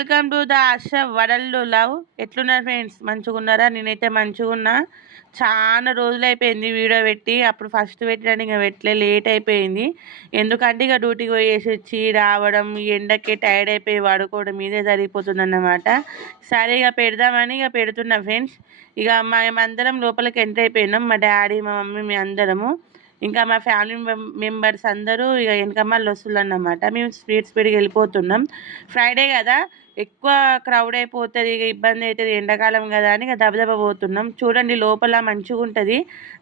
Welcome to the Asha వడల్లు love. ఎట్లున్నారు friends మంచిగా ఉన్నారా నేనైతే మంచిగా ఉన్నా చాలా రోజులు అయిపోయింది వీడియో పెట్టి. అప్పుడు ఫస్ట్ పెట్టడానికి ఇంకా పెట్టలే లేట్ అయిపోయింది. ఎందుకంటే ఇక డ్యూటీకి పోయేసి వచ్చి రావడం ఈ టైర్డ్ అయిపోయి పడుకోవడం మీదే సరిపోతుంది అన్నమాట సరే ఇక పెడదామని ఇక పెడుతున్నా ఫ్రెండ్స్ ఇక మేమందరం లోపలికి ఎంటర్ అయిపోయినాం. మా డాడీ మా మమ్మీ మీ అందరము. ఇంకా మా ఫ్యామిలీ మెంబర్స్ అందరూ ఇక వెనకమ్మలు వస్తున్నారు అన్నమాట మేము స్పీడ్ స్పీడ్గా వెళ్ళిపోతున్నాం. ఫ్రైడే కదా? ఎక్కువ క్రౌడ్ అయిపోతుంది ఇక ఇబ్బంది అవుతుంది ఎండాకాలం కదా అని ఇక దబదబ పోతున్నాం. చూడండి లోపల మంచిగా ఉంటుంది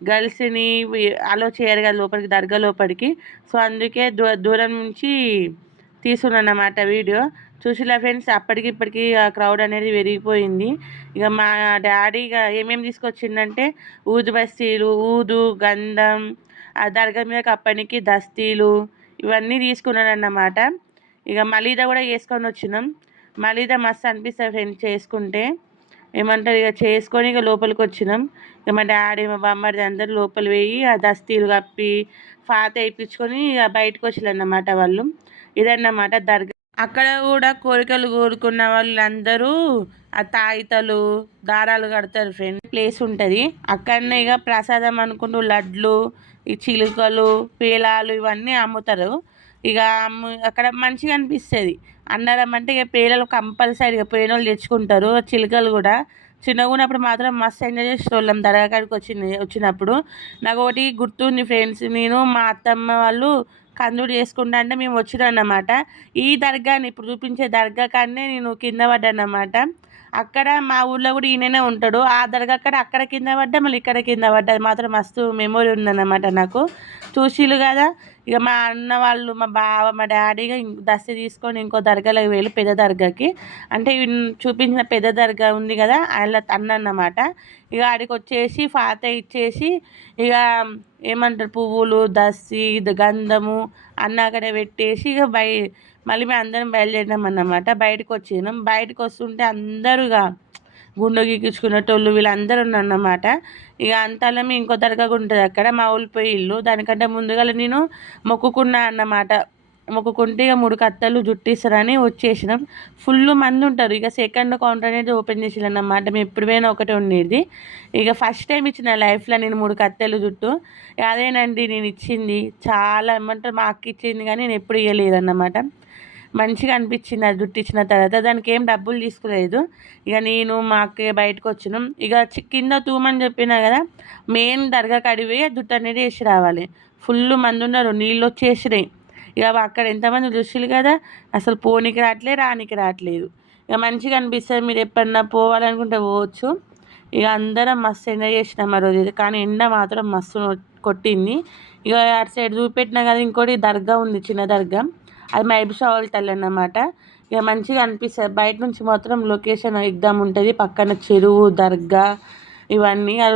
గర్ల్స్ని అలో చేయరు కదా లోపలికి దర్గా లోపలికి. సో అందుకే దూ దూరం నుంచి తీసుకున్నానమాట వీడియో. చూసిలా ఫ్రెండ్స్ అప్పటికి ఇప్పటికి ఆ క్రౌడ్ అనేది పెరిగిపోయింది. ఇక మా డాడీ ఇక ఏమేమి తీసుకొచ్చిందంటే ఊదు బస్తీలు ఊదు గంధం ఆ దర్గా మీద కప్పనికి దస్తీలు ఇవన్నీ తీసుకున్నాను అన్నమాట ఇక మలీదా కూడా వేసుకొని వచ్చినాం. మళ్ళీ మస్తు అనిపిస్తుంది ఫ్రెండ్స్ చేసుకుంటే. ఏమంటారు ఇక చేసుకొని ఇక లోపలికి వచ్చినాం. ఇక మా డాడీ మా బామ్మడి అందరు లోపల పోయి ఆ దస్తీలు కప్పి ఫాత వేయించుకొని ఇక బయటకు వచ్చిందన్నమాట వాళ్ళు. ఇదన్నమాట దర్గా. అక్కడ కూడా కోరికలు కోరుకున్న వాళ్ళందరూ ఆ తాయితలు దారాలు కడతారు ఫ్రెండ్ ప్లేస్ ఉంటుంది. అక్కడనే ఇక ప్రసాదం అనుకుంటూ లడ్లు ఈ చిలుకలు పేలాలు ఇవన్నీ అమ్ముతారు. ఇక అక్కడ మంచిగా అనిపిస్తుంది. అన్నరం అంటే ఇక పేలలు కంపల్సరీగా పోయిన వాళ్ళు తెచ్చుకుంటారు చిలుకలు కూడా. చిన్నగా ఉన్నప్పుడు మాత్రం మస్తు ఎంజాయ్ చేసేవాళ్ళం దర్గా కాడికి వచ్చింది వచ్చినప్పుడు. నాకు ఒకటి గుర్తుంది ఫ్రెండ్స్ నేను మా అత్తమ్మ వాళ్ళు కందుడు చేసుకుంటా అంటే మేము వచ్చిరన్నమాట ఈ దర్గాని ఇప్పుడు చూపించే దర్గా కానీ నేను కింద పడ్డానమాట అక్కడ మా ఊళ్ళో కూడా ఈయననే ఉంటాడు. ఆ దర్గా అక్కడ అక్కడ కింద పడ్డా మళ్ళీ ఇక్కడ కింద పడ్డా అది మాత్రం మస్తు మెమొరీ ఉందన్నమాట నాకు. చూసిలు కదా ఇక మా అన్న వాళ్ళు మా బావ మా డాడీ దస్తి తీసుకొని ఇంకో దర్గాలోకి వెళ్ళి పెద్ద దర్గాకి. అంటే చూపించిన పెద్ద దర్గా ఉంది కదా అలా అన్న అన్నమాట ఇక ఆడికి వచ్చేసి ఫాత ఇచ్చేసి ఇక ఏమంటారు పువ్వులు దస్తి గంధము అన్న అక్కడ పెట్టేసి ఇక బయ మళ్ళీ మేము అందరం బయలుదేరినాం అన్నమాట బయటకు వచ్చినాం. బయటకు వస్తుంటే అందరుగా గుండె గీకించుకునేటోళ్ళు వీళ్ళందరూ అన్నమాట ఇక అంతలో ఇంకో దర్గా ఉంటుంది అక్కడ మా ఊళ్ళు పోయి ఇల్లు. దానికంటే ముందుగా నేను మొక్కుకున్నా అన్నమాట. మొక్కుకుంటే ఇక మూడు కత్తలు జుట్టిస్తారని వచ్చేసినాం. ఫుల్ మంది ఉంటారు. ఇక సెకండ్ కౌంటర్ అనేది ఓపెన్ చేసిల్లన్నమాట మేము ఎప్పుడు పోయినా ఒకటే ఉండేది. ఇక ఫస్ట్ టైం ఇచ్చిన లైఫ్లో నేను మూడు కత్తెలు జుట్టు. అదేనండి నేను ఇచ్చింది. చాలా ఏమంటారు మా అక్క ఇచ్చింది కానీ నేను ఎప్పుడు ఇవ్వలేదన్నమాట మంచిగా అనిపించింది అది జుట్టు తర్వాత. దానికి ఏం డబ్బులు తీసుకోలేదు. ఇక నేను మా అక్క బయటకు వచ్చినాం. ఇక కింద తూమని చెప్పినా కదా మెయిన్ దర్గా కడిపోయి దుట్టు అనేది వేసి రావాలి. ఫుల్ మంది ఉన్నారు నీళ్ళు వచ్చేసినాయి. ఇక అక్కడ ఎంతమంది చూసిరు కదా అసలు పోనీకి రావట్లే రానికి రావట్లేదు. ఇక మంచిగా అనిపిస్తుంది మీరు ఎప్పుడన్నా పోవాలనుకుంటే పోవచ్చు. ఇక అందరం మస్తు ఎంజాయ్ చేసినాం ఆ రోజు. కానీ ఎండ మాత్రం మస్తు కొట్టింది. ఇక అటు సైడ్ చూపెట్టినా కదా ఇంకోటి దర్గా ఉంది చిన్న దర్గా. అది మైబుషావల్ తల్లి అన్నమాట. ఇక మంచిగా అనిపిస్తుంది. బయట నుంచి మాత్రం లొకేషన్ ఎగ్దాం ఉంటుంది. పక్కన చెరువు దర్గా ఇవన్నీ. ఆ